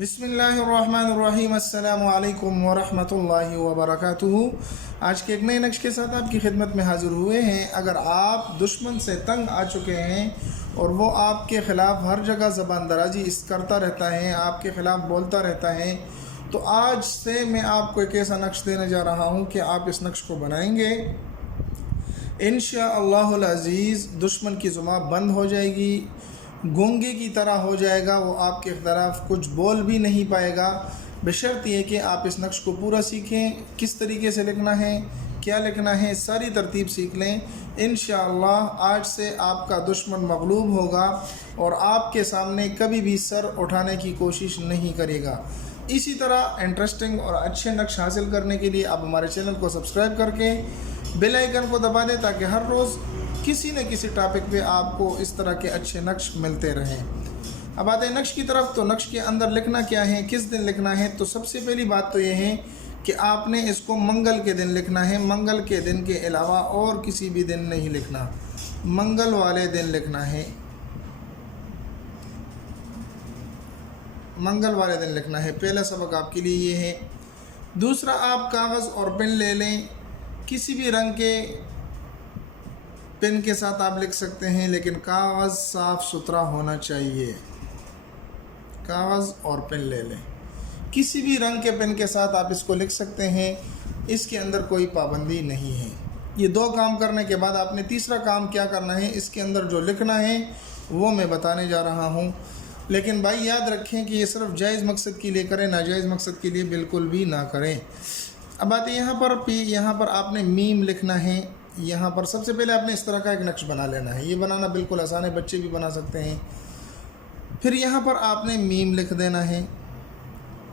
बिस्मिल्लाहिर्रहमानिर्रहीम अस्सलामु अलैकुम वरहमतुल्लाहि वबरकातुहू। आज के एक नए नक्श के साथ आपकी खिदमत में हाज़िर हुए हैं। अगर आप दुश्मन से तंग आ चुके हैं और वो आपके ख़िलाफ़ हर जगह ज़बान दराजी इस करता रहता है, आपके ख़िलाफ़ बोलता रहता है, तो आज से मैं आपको एक ऐसा नक्श देने जा रहा हूँ कि आप इस नक्श को बनाएंगे, इंशाअल्लाहुल अज़ीज़ दुश्मन की ज़ुबान बंद हो जाएगी, गूंगे की तरह हो जाएगा, वो आपके तरफ कुछ बोल भी नहीं पाएगा। बशर्त ये कि आप इस नक्श को पूरा सीखें, किस तरीके से लिखना है, क्या लिखना है, सारी तरतीब सीख लें। इंशाअल्लाह आज से आपका दुश्मन मगलूब होगा और आपके सामने कभी भी सर उठाने की कोशिश नहीं करेगा। इसी तरह इंटरेस्टिंग और अच्छे नक्श हासिल करने के लिए आप हमारे चैनल को सब्सक्राइब करके बेल आइकन को दबा दें ताकि हर रोज़ किसी न किसी टॉपिक पे आपको इस तरह के अच्छे नक्श मिलते रहें। अब आते हैं नक्श की तरफ। तो नक्श के अंदर लिखना क्या है, किस दिन लिखना है, तो सबसे पहली बात तो ये है कि आपने इसको मंगल के दिन लिखना है। मंगल के दिन के अलावा और किसी भी दिन नहीं लिखना, मंगल वाले दिन लिखना है, मंगल वाले दिन लिखना है। पहला सबक आपके लिए ये है। दूसरा, आप कागज़ और पेन ले लें, किसी भी रंग के पेन के साथ आप लिख सकते हैं, लेकिन कागज़ साफ़ सुथरा होना चाहिए। कागज़ और पेन ले लें, किसी भी रंग के पेन के साथ आप इसको लिख सकते हैं, इसके अंदर कोई पाबंदी नहीं है। ये दो काम करने के बाद आपने तीसरा काम क्या करना है, इसके अंदर जो लिखना है वो मैं बताने जा रहा हूँ। लेकिन भाई याद रखें कि ये सिर्फ जायज़ मकसद के लिए करें, नाजायज़ मकसद के लिए बिल्कुल भी ना करें। अब आते यहाँ पर आपने मीम लिखना है। यहाँ पर सबसे पहले आपने इस तरह का एक नक्श बना लेना है। ये बनाना बिल्कुल आसान है, बच्चे भी बना सकते हैं। फिर यहाँ पर आपने मीम लिख देना है,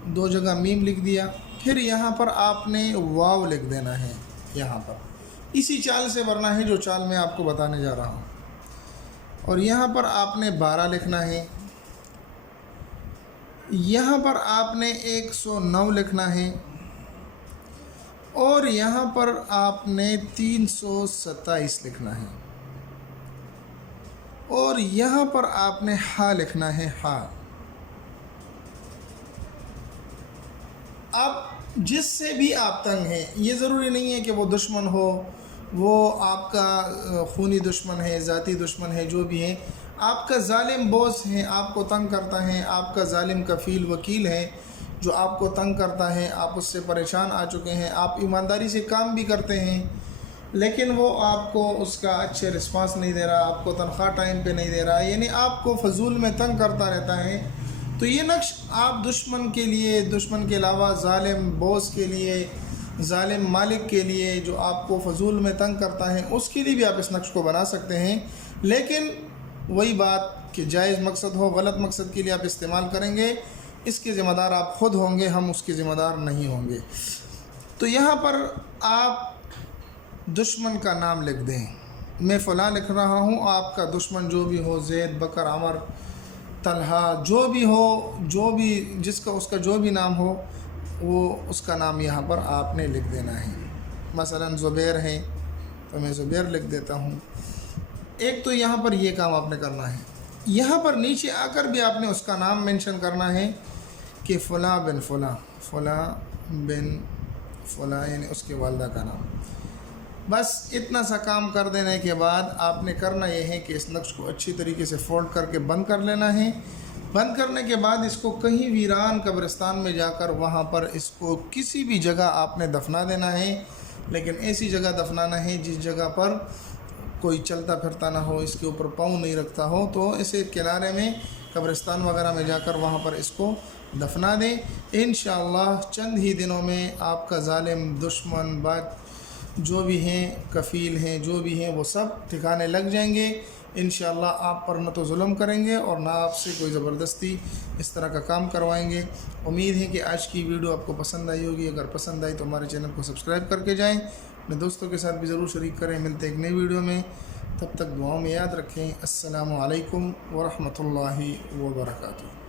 दो जगह मीम लिख दिया। फिर यहाँ पर आपने वाव लिख देना है, यहाँ पर इसी चाल से वरना है जो चाल मैं आपको बताने जा रहा हूँ। और यहाँ पर आपने 12 लिखना है। यहाँ पर आपने 109 लिखना है और यहाँ पर आपने 327 लिखना है और यहाँ पर आपने हा लिखना है, हा। अब जिससे भी आप तंग हैं, ये ज़रूरी नहीं है कि वो दुश्मन हो, वो आपका खूनी दुश्मन है, ज़ाती दुश्मन है, जो भी है, आपका जालिम बॉस है, आपको तंग करता है, आपका जालिम कफ़ील वकील है जो आपको तंग करता है, आप उससे परेशान आ चुके हैं, आप ईमानदारी से काम भी करते हैं लेकिन वो आपको उसका अच्छे रिस्पांस नहीं दे रहा, आपको तनख्वाह टाइम पे नहीं दे रहा, यानी आपको फजूल में तंग करता रहता है, तो ये नक्श आप दुश्मन के लिए, दुश्मन के अलावा जालिम बॉस के लिए, जालिम मालिक के लिए जो आपको फजूल में तंग करता है, उसके लिए भी आप इस नक्श को बना सकते हैं। लेकिन वही बात कि जायज़ मकसद हो, गलत मकसद के लिए आप इस्तेमाल करेंगे, इसके ज़िम्मेदार आप ख़ुद होंगे, हम उसके ज़िम्मेदार नहीं होंगे। तो यहाँ पर आप दुश्मन का नाम लिख दें। मैं फ़लाँ लिख रहा हूँ, आपका दुश्मन जो भी हो, ज़ैद, बकर, अमर, तलहा, जो भी हो, जो भी जिसका उसका जो भी नाम हो, वो उसका नाम यहाँ पर आपने लिख देना है। मसलन ज़ुबैर है तो मैं ज़ुबैर लिख देता हूँ। एक तो यहाँ पर ये काम आपने करना है। यहाँ पर नीचे आकर भी आपने उसका नाम मेंशन करना है कि फ़लाँ बिन फ़लाँ, फ़लाँ बिन फ़लाँ, यानी उसके वालदा का नाम। बस इतना सा काम कर देने के बाद आपने करना यह है कि इस नक्श को अच्छी तरीके से फोल्ड करके बंद कर लेना है। बंद करने के बाद इसको कहीं वीरान कब्रिस्तान में जाकर वहाँ पर इसको किसी भी जगह आपने दफना देना है, लेकिन ऐसी जगह दफनाना है जिस जगह पर कोई चलता फिरता ना हो, इसके ऊपर पाँव नहीं रखता हो, तो ऐसे किनारे में कब्रिस्तान वगैरह में जाकर वहाँ पर इसको दफना दें। इंशाअल्लाह चंद ही दिनों में आपका जालिम दुश्मन बात जो भी हैं, कफ़ील हैं, जो भी हैं, वो सब ठिकाने लग जाएंगे। इंशाअल्लाह आप पर न तो जुल्म करेंगे और ना आपसे कोई ज़बरदस्ती इस तरह का काम करवाएंगे। उम्मीद है कि आज की वीडियो आपको पसंद आई होगी। अगर पसंद आई तो हमारे चैनल को सब्सक्राइब करके जाएं, अपने दोस्तों के साथ भी ज़रूर शरीक करें। मिलते हैं एक नई वीडियो में, तब तक दुआओं में याद रखें। अस्सलामु अलैकुम वरहमतुल्लाहि वबरकातुहू।